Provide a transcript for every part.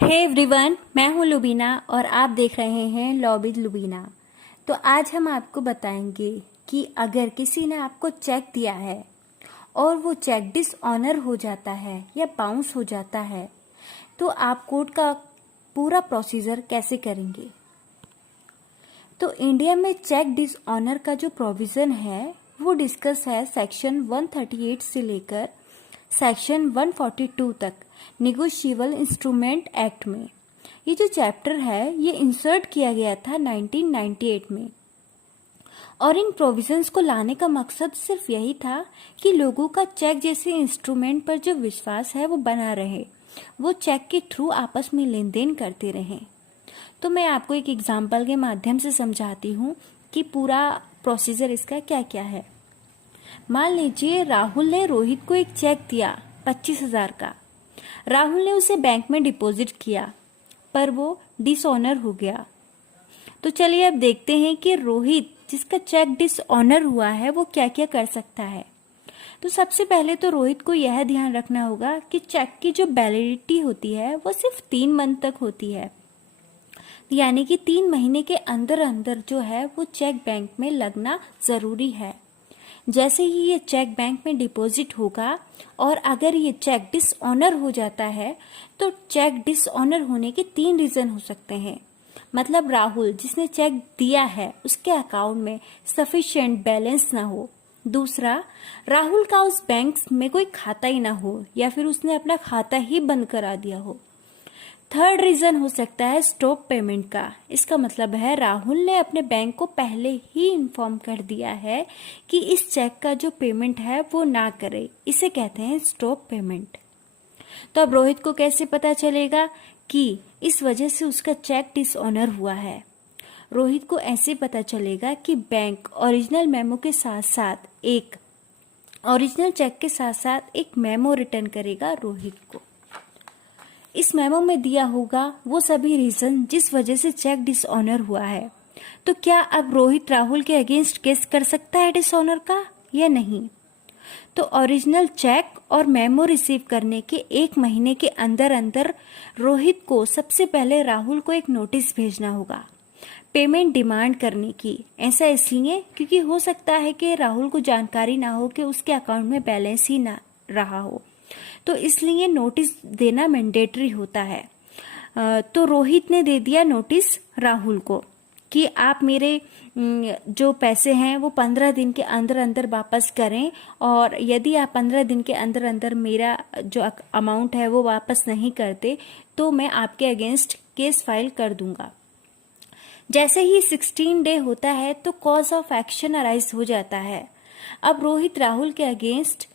Hey everyone, मैं हूं लुबीना और आप देख रहे हैं लॉ विद लुबीना। तो आज हम आपको बताएंगे कि अगर किसी ने आपको चेक दिया है और वो चेक डिसऑनर हो जाता है या बाउंस हो जाता है तो आप कोर्ट का पूरा प्रोसीजर कैसे करेंगे। तो इंडिया में चेक डिसऑनर का जो प्रोविज़न है वो डिस्कस है सेक्शन 138 से लेकर सेक्शन 142 तक निगोशिएबल इंस्ट्रूमेंट एक्ट में। ये जो चैप्टर है ये इंसर्ट किया गया था 1998 में और इन प्रोविजंस को लाने का मकसद सिर्फ यही था कि लोगों का चेक जैसे इंस्ट्रूमेंट पर जो विश्वास है वो बना रहे, वो चेक के थ्रू आपस में लेन देन करते रहें। तो मैं आपको एक एग्जाम्पल के माध्यम से समझाती हूँ कि पूरा प्रोसीजर इसका क्या क्या है। मान लीजिए राहुल ने रोहित को एक चेक दिया 25,000 का। राहुल ने उसे बैंक में डिपॉजिट किया पर वो डिसऑनर हो गया। तो चलिए अब देखते हैं कि रोहित जिसका चेक डिसऑनर हुआ है वो क्या क्या कर सकता है। तो सबसे पहले तो रोहित को यह ध्यान रखना होगा कि चेक की जो वैलिडिटी होती है वो सिर्फ 3 मंथ तक होती है, यानी कि 3 महीने के अंदर अंदर जो है वो चेक बैंक में लगना जरूरी है। जैसे ही ये चेक बैंक में डिपॉजिट होगा और अगर ये चेक डिसऑनर हो जाता है तो चेक डिसऑनर होने के 3 रीजन हो सकते हैं। मतलब राहुल जिसने चेक दिया है उसके अकाउंट में सफिशिएंट बैलेंस ना हो, दूसरा राहुल का उस बैंक में कोई खाता ही ना हो या फिर उसने अपना खाता ही बंद करा दिया हो, थर्ड रीजन हो सकता है स्टॉप पेमेंट का। इसका मतलब है राहुल ने अपने बैंक को पहले ही इन्फॉर्म कर दिया है कि इस चेक का जो पेमेंट है वो ना करे, इसे कहते हैं स्टॉप पेमेंट। तो अब रोहित को कैसे पता चलेगा कि इस वजह से उसका चेक डिसऑनर हुआ है। रोहित को ऐसे पता चलेगा कि बैंक ओरिजिनल मेमो के साथ साथ एक ओरिजिनल चेक के साथ साथ एक मेमो रिटर्न करेगा रोहित को। इस मेमो में दिया होगा वो सभी रीजन जिस वजह से चेक डिसऑनर हुआ है। तो क्या अब रोहित राहुल के अगेंस्ट केस कर सकता है डिसऑनर का या नहीं? तो ओरिजिनल चेक और मेमो रिसीव करने के 1 महीने के अंदर अंदर रोहित को सबसे पहले राहुल को एक नोटिस भेजना होगा पेमेंट डिमांड करने की। ऐसा इसलिए क्योंकि हो सकता है कि राहुल को जानकारी ना हो कि उसके अकाउंट में बैलेंस ही ना रहा हो, तो इसलिए नोटिस देना मैंडेटरी होता है। तो रोहित ने दे दिया नोटिस राहुल को कि आप मेरे जो पैसे हैं वो 15 दिन के अंदर अंदर वापस करें और यदि आप 15 दिन के अंदर अंदर मेरा जो अमाउंट है वो वापस नहीं करते तो मैं आपके अगेंस्ट केस फाइल कर दूंगा। जैसे ही 16 डे होता है तो कॉज ऑफ एक्शन अराइज हो जाता है। अब रोहित राहुल के अगेंस्ट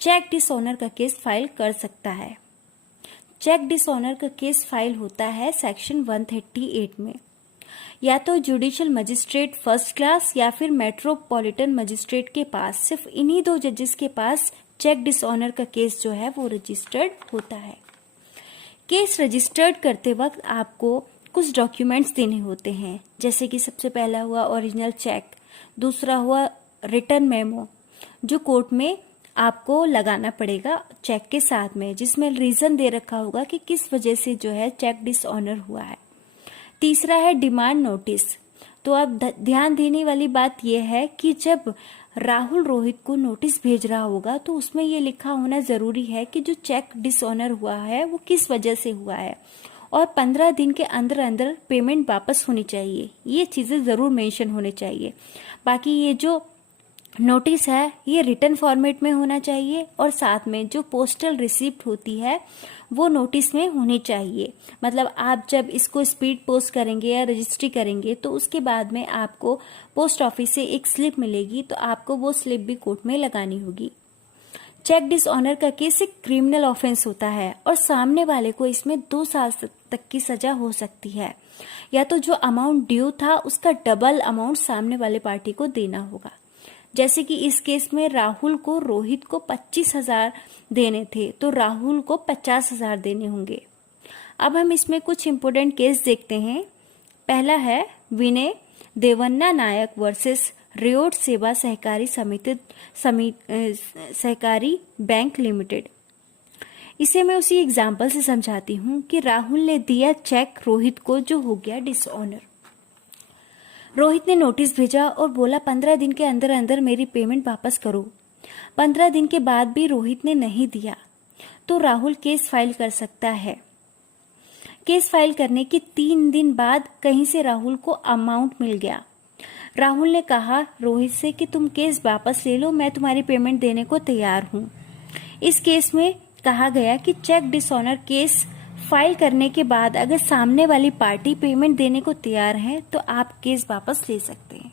चेक डिसऑनर का केस फाइल कर सकता है। चेक डिसऑनर का केस फाइल होता है सेक्शन 138 में। या तो जुडिशियल मजिस्ट्रेट फर्स्ट क्लास या फिर मेट्रोपॉलिटन मजिस्ट्रेट के पास, सिर्फ इन्हीं 2 जजेस के पास चेक डिसऑनर का केस जो है वो रजिस्टर्ड होता है। केस रजिस्टर्ड करते वक्त आपको कुछ डॉक्यूमेंट्स देने होते हैं, जैसे कि सबसे पहला हुआ ओरिजिनल चेक, दूसरा हुआ रिटर्न मेमो जो कोर्ट में आपको लगाना पड़ेगा चेक के साथ में, जिसमें रीजन दे रखा होगा कि किस वजह से जो है चेक डिसऑनर हुआ है। तीसरा है डिमांड नोटिस। तो अब ध्यान देने वाली बात यह है कि जब राहुल रोहित को नोटिस भेज रहा होगा तो उसमें ये लिखा होना जरूरी है कि जो चेक डिसऑनर हुआ है वो किस वजह से हुआ है और 15 दिन के अंदर अंदर पेमेंट वापस होनी चाहिए। ये चीजें जरूर मेंशन होने चाहिए। बाकी ये जो नोटिस है ये रिटर्न फॉर्मेट में होना चाहिए और साथ में जो पोस्टल रिसिप्ट होती है वो नोटिस में होनी चाहिए। मतलब आप जब इसको स्पीड पोस्ट करेंगे या रजिस्ट्री करेंगे तो उसके बाद में आपको पोस्ट ऑफिस से एक स्लिप मिलेगी, तो आपको वो स्लिप भी कोर्ट में लगानी होगी। चेक डिसऑनर का केस एक क्रिमिनल ऑफेंस होता है और सामने वाले को इसमें 2 साल तक की सजा हो सकती है। या तो जो अमाउंट ड्यू था उसका डबल अमाउंट सामने वाले पार्टी को देना होगा। जैसे कि इस केस में राहुल को रोहित को 25,000 देने थे तो राहुल को 50,000 देने होंगे। अब हम इसमें कुछ इंपोर्टेंट केस देखते हैं। पहला है विनय देवन्ना नायक वर्सेस रियोट सेवा सहकारी सहकारी बैंक लिमिटेड। इसे मैं उसी एग्जाम्पल से समझाती हूँ कि राहुल ने दिया चेक रोहित को, जो हो गया डिसऑनर। रोहित ने नोटिस भेजा और बोला 15 दिन के अंदर अंदर मेरी पेमेंट वापस करो। 15 दिन के बाद भी रोहित ने नहीं दिया तो राहुल केस फाइल कर सकता है। केस फाइल करने के 3 दिन बाद कहीं से राहुल को अमाउंट मिल गया। राहुल ने कहा रोहित से कि तुम केस वापस ले लो, मैं तुम्हारी पेमेंट देने को तैयार हूँ। इस केस में कहा गया कि चेक डिसऑनर केस फाइल करने के बाद अगर सामने वाली पार्टी पेमेंट देने को तैयार है तो आप केस वापस ले सकते हैं।